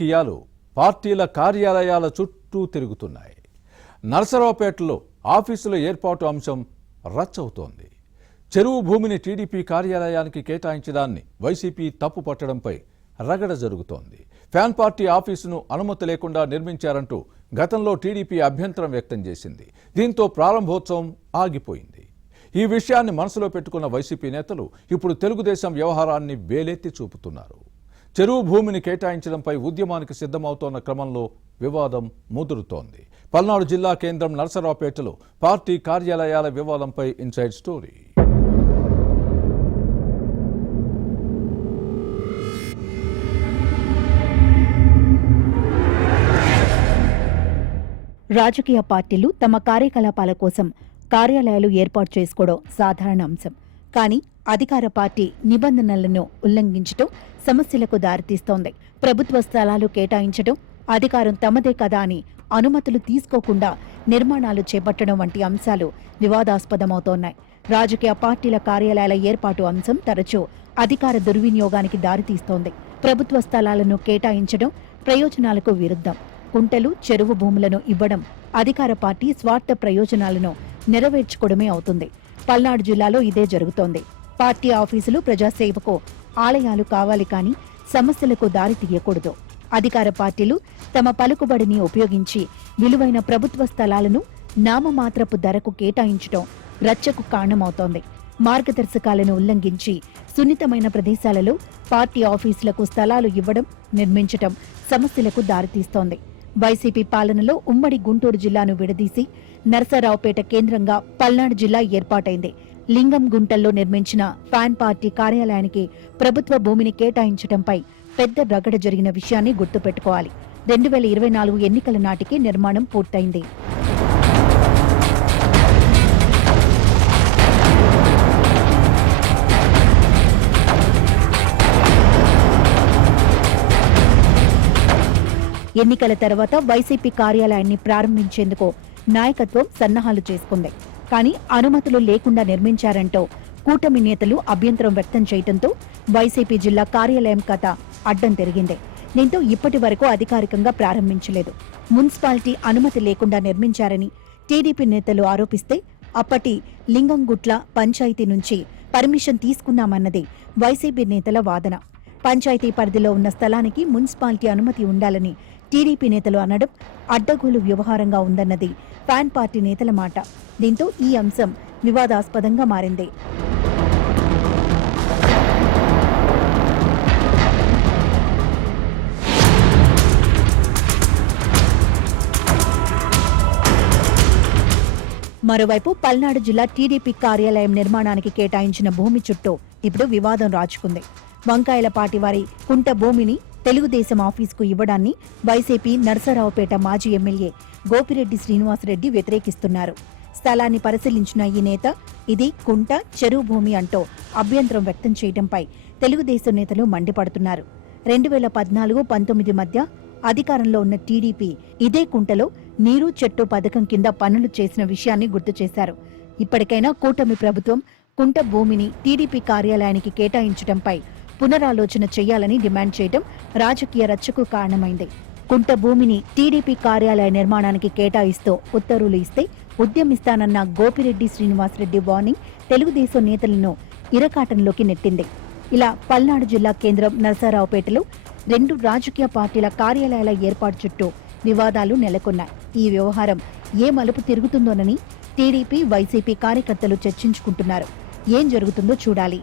రాజకీయాలు పార్టీల కార్యాలయాల చుట్టూ తిరుగుతున్నాయి. నరసరావుపేటలో ఆఫీసుల ఏర్పాటు అంశం రచ్చవుతోంది. చెరువు భూమిని టీడీపీ కార్యాలయానికి కేటాయించడాన్ని వైసీపీ తప్పు పట్టడంపై రగడ జరుగుతోంది. ఫ్యాన్ పార్టీ ఆఫీసును అనుమతి లేకుండా నిర్మించారంటూ గతంలో టీడీపీ అభ్యంతరం వ్యక్తం చేసింది. దీంతో ప్రారంభోత్సవం ఆగిపోయింది. ఈ విషయాన్ని మనసులో పెట్టుకున్న వైసీపీ నేతలు ఇప్పుడు తెలుగుదేశం వ్యవహారాన్ని వేలెత్తి చూపుతున్నారు. చెరువు భూమిని కేటాయించడంపై ఉద్యమానికి సిద్ధమవుతోన్న క్రమంలో వివాదం ముదురుతోంది. పల్నాడు జిల్లా కేంద్రం నరసరావుపేటలో పార్టీ కార్యాలయాల వివాదంపై ఇన్సైడ్ స్టోరీ. రాజకీయ పార్టీలు తమ కార్యకలాపాల కోసం కార్యాలయాలు ఏర్పాటు చేసుకోవడం సాధారణ అంశం. కానీ అధికార పార్టీ నిబంధనలను ఉల్లంఘించడం సమస్యలకు దారితీస్తోంది. ప్రభుత్వ స్థలాలు కేటాయించడం, అధికారం తమదే కదా అని అనుమతులు తీసుకోకుండా నిర్మాణాలు చేపట్టడం వంటి అంశాలు వివాదాస్పదమవుతోన్నాయి. రాజకీయ పార్టీల కార్యాలయాల ఏర్పాటు అంశం తరచూ అధికార దుర్వినియోగానికి దారితీస్తోంది. ప్రభుత్వ స్థలాలను కేటాయించడం ప్రయోజనాలకు విరుద్ధం. కుంటలు, చెరువు భూములను ఇవ్వడం అధికార పార్టీ స్వార్థ ప్రయోజనాలను నెరవేర్చుకోవడమే అవుతుంది. పల్నాడు జిల్లాలో ఇదే జరుగుతోంది. పార్టీ ఆఫీసులు ప్రజాసేవకు ఆలయాలు కావాలి, కానీ సమస్యలకు దారి తీయకూడదు. అధికార పార్టీలు తమ పలుకుబడిని ఉపయోగించి విలువైన ప్రభుత్వ స్థలాలను నామమాత్రపు ధరకు కేటాయించడం రచ్చకు కారణమవుతోంది. మార్గదర్శకాలను ఉల్లంఘించి సున్నితమైన ప్రదేశాలలో పార్టీ ఆఫీసులకు స్థలాలు ఇవ్వడం, నిర్మించడం సమస్యలకు దారితీస్తోంది. వైసీపీ పాలనలో ఉమ్మడి గుంటూరు జిల్లాను విడదీసి నరసరావుపేట కేంద్రంగా పల్నాడు జిల్లా ఏర్పాటైంది. లింగం గుంటల్లో నిర్మించిన ఫ్యాన్ పార్టీ కార్యాలయానికి ప్రభుత్వ భూమిని కేటాయించడంపై పెద్ద రగడ జరిగిన విషయాన్ని గుర్తుపెట్టుకోవాలి. 2024 ఎన్నికల నాటికి నిర్మాణం పూర్తయింది. ఎన్నికల తర్వాత వైసీపీ కార్యాలయాన్ని ప్రారంభించేందుకు నాయకత్వం సన్నాహాలు చేసుకుంది. కానీ అనుమతులు లేకుండా నిర్మించారంటూ కూటమి నేతలు అభ్యంతరం వ్యక్తం చేయడంతో వైసీపీ జిల్లా కార్యాలయం కథ అడ్డం తిరిగింది. దీంతో ఇప్పటి వరకు అధికారికంగా ప్రారంభించలేదు. మున్సిపాలిటీ అనుమతి లేకుండా నిర్మించారని టీడీపీ నేతలు ఆరోపిస్తే అప్పటి లింగంగుట్ల పంచాయతీ నుంచి పర్మిషన్ తీసుకున్నామన్నది వైసీపీ నేతల వాదన. పంచాయతీ పరిధిలో ఉన్న స్థలానికి మున్సిపాలిటీ అనుమతి ఉండాలని టీడీపీ నేతలు అనడం అడ్డగోలు వ్యవహారంగా ఉందన్నది ఫ్యాన్ పార్టీ నేతల మాట. దీంతో ఈ అంశం వివాదాస్పదంగా మారింది. మరోవైపు పల్నాడు జిల్లా టీడీపీ కార్యాలయం నిర్మాణానికి కేటాయించిన భూమి చుట్టూ ఇప్పుడు వివాదం రాజుకుంది. వంకాయలపాటి వారి కుంట భూమిని తెలుగుదేశం ఆఫీసుకు ఇవ్వడాన్ని వైసీపీ నరసరావుపేట మాజీ ఎమ్మెల్యే గోపిరెడ్డి శ్రీనివాసరెడ్డి వ్యతిరేకిస్తున్నారు. స్థలాన్ని పరిశీలించిన ఈ నేత ఇది కుంట, చెరువు భూమి అంటూ అభ్యంతరం వ్యక్తం చేయడంపై తెలుగుదేశం నేతలు మండిపడుతున్నారు. 2014-19 మధ్య అధికారంలో ఉన్న టీడీపీ ఇదే కుంటలో నీరు చెట్టు పథకం కింద పనులు చేసిన విషయాన్ని గుర్తు చేశారు. ఇప్పటికైనా కూటమి ప్రభుత్వం కుంట భూమిని టీడీపీ కార్యాలయానికి కేటాయించడంపై పునరాలోచన చేయాలని డిమాండ్ చేయడం రాజకీయ రచ్చకు కారణమైంది. కుంట భూమిని టీడీపీ కార్యాలయ నిర్మాణానికి కేటాయిస్తూ ఉత్తర్వులు ఇస్తే ఉద్యమిస్తానన్న గోపిరెడ్డి శ్రీనివాసరెడ్డి వార్నింగ్ తెలుగుదేశం నేతలను ఇరకాటంలోకి నెట్టింది. ఇలా పల్నాడు జిల్లా కేంద్రం నరసరావుపేటలో 2 రాజకీయ పార్టీల కార్యాలయాల ఏర్పాటు చుట్టూ వివాదాలు నెలకొన్నాయి. ఈ వ్యవహారం ఏ మలుపు తిరుగుతుందోనని టీడీపీ, వైసీపీ కార్యకర్తలు చర్చించుకుంటున్నారు. ఏం జరుగుతుందో చూడాలి.